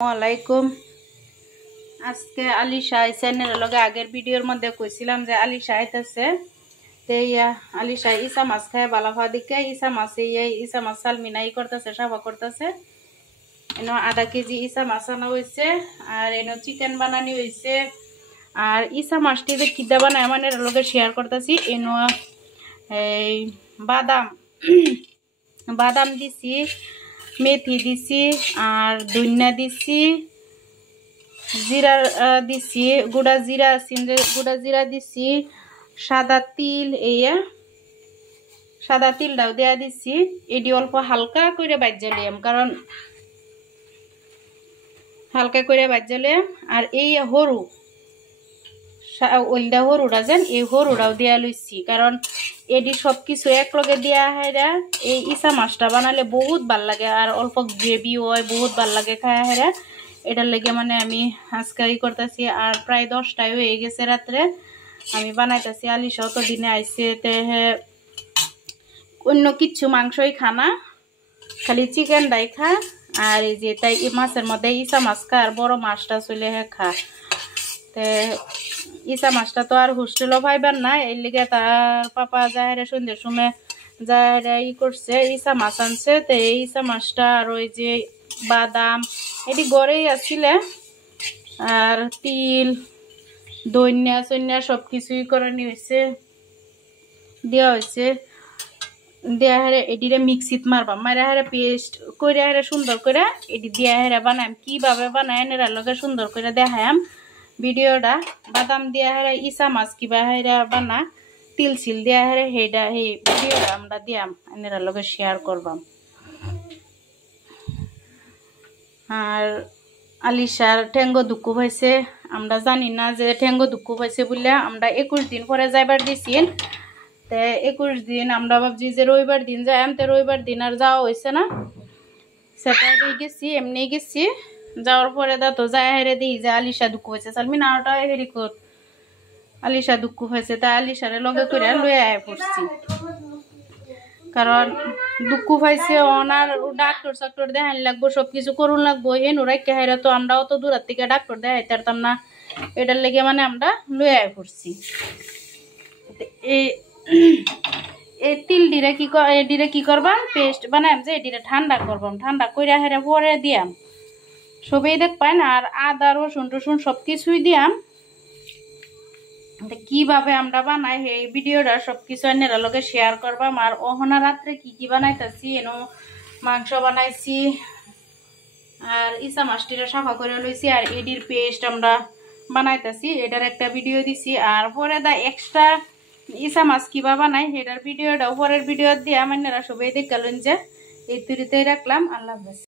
আসসালামাইকুম। আজকে আলিশা চ্যানেল লগে আগের ভিডিওর মধ্যে কইছিলাম যে আলিশা আইতাছে। আলিশা ইসা মাছ খায় বালাফা দিকে ইসা মাছ ইসা মাছ সালমিনাই করতেছে, সাফা করতেছে। এনো আধা কেজি ইসা মাছ আনা হয়েছে, আর এনো চিকেন বানানি হয়েছে। আর ইসা মাছটি যে কিদা বানায় আমার লগে শেয়ার করতেছি। এনো এই বাদাম বাদাম দিছি, মেথি দিছি, আর ধনিয়া দিছি, জিরা দিছি, গুড়া জিরা গুড়া জিরা দিছি, সাদা তিল সাদা তিলটাও দেয়া দিছি। এটি অল্প হালকা করে বাজ্যালিয়াম, কারণ হালকা করে বাজ্যালিয়াম। আর এই হরু ওইটা হরুটা যেন এই হরুটাও দেয়া লইছি, কারণ এটি সবকিছু একলগে দেয়া হেরা এই ইসা মাছটা বানালে বহুত ভাল লাগে, আর অল্প গ্রেভি হয়, বহুত ভাল লাগে খায় হেরা। এটার লেগে মানে আমি আজকে করতেছি। আর প্রায় 10টায় হয়ে গেছে রাত্রে আমি বানাইতেছি। আলিশা তো দিনে আইসে, তে অন্য কিচ্ছু মাংসই খানা, খালি চিকেন ডাই খা। আর এই যে তাই মাছের মধ্যে ইসা মাছ খা, আর বড় মাছটা চলে খা। তে ইসা মাছটা তো আর হোস্টেলও পাইবার না, এর লিগে তার পাপা যাহেরা সন্ধ্যের সময় যাহেরা করছে ইসা মাছ আনছে। তো এই ইসা মাছটা আর ওই যে বাদাম এটি গড়েই আসছিলে, আর তিল ধনিয়া সন্যা সব কিছুই করে নিয়েছে, দেওয়া হয়েছে। দেয়া হারে এটিরে মিক্সিত মারবাম, মারা হারে পেস্ট করে হারে সুন্দর করে এটি দিয়া হারে বানাম। কিভাবে বানায় এনার লগে সুন্দর করে দেখায়াম ভিডিওটা। বাদাম দিয়া হারে ইসা মাছ কিবা হারে বানা, তিল সিল দিয়া হারে হেডা এই ভিডিওটা আমরা দিয়াম, এনার লগে শেয়ার করবাম। আর আলিশার ঠেঙ্গো দুঃখ পাইছে, আমরা জানি না যে ঠেঙ্গো দুঃখ পাইছে বলে আমরা 21 দিন পরে যাইবার দিছিল। তে 21 দিন আমরা ভাবছি যে রবিবার দিন যাই, তো রবিবার দিন আর যাওয়া হয়েছে না। স্যাটারডে গেছি, এমনি গেছি। যাওয়ার পরে তো যাই হেরে দিই যে আলিশা দুঃখ হয়েছে, সালমিনা ওটা হেরি কর আলিশা দুঃখ হয়েছে, তাই আলিশারে লগে করে লয়ে আয় পড়ছি। কারণ দুঃখ পাইছে, ওনার ডাক্তার সাক্টর দেখান লাগবো, সবকিছু করুন লাগবো। হেন ওরা কেহারা তো আমরাও তো দূরের থেকে ডাক্তার দেখাইতে পারতাম না, এটার লেগে মানে আমরা লয়ে আয় পড়ছি। এই তিল ডিরে কি করবাম, পেস্ট বানাম যে এটিরে ঠান্ডা করবাম, ঠান্ডা করে হেরে পরে দিয়াম, সবই দেখবেন। আর আদা রসুন টসুন সবকিছুই দিয়াম। কিভাবে আমরা বানাই এই ভিডিওটা সবকিছু এনারা লগে শেয়ার করবাম। আর অহনা রাত্রে কি বানাইতেছি, এনো মাংস বানাইছি, আর ইসা মাছটিরা সাফা করে লইছি, আর এডির পেস্ট আমরা বানাইতেছি, এটার একটা ভিডিও দিছি। আর পরে এক্সট্রা ইসা মাছ কিবা বানাই এটার ভিডিওটা পরের ভিডিও দিয়ে আমার সবাই দেখালেন যে এই তৈরিতেই রাখলাম। আল্লাহ হাফেজ।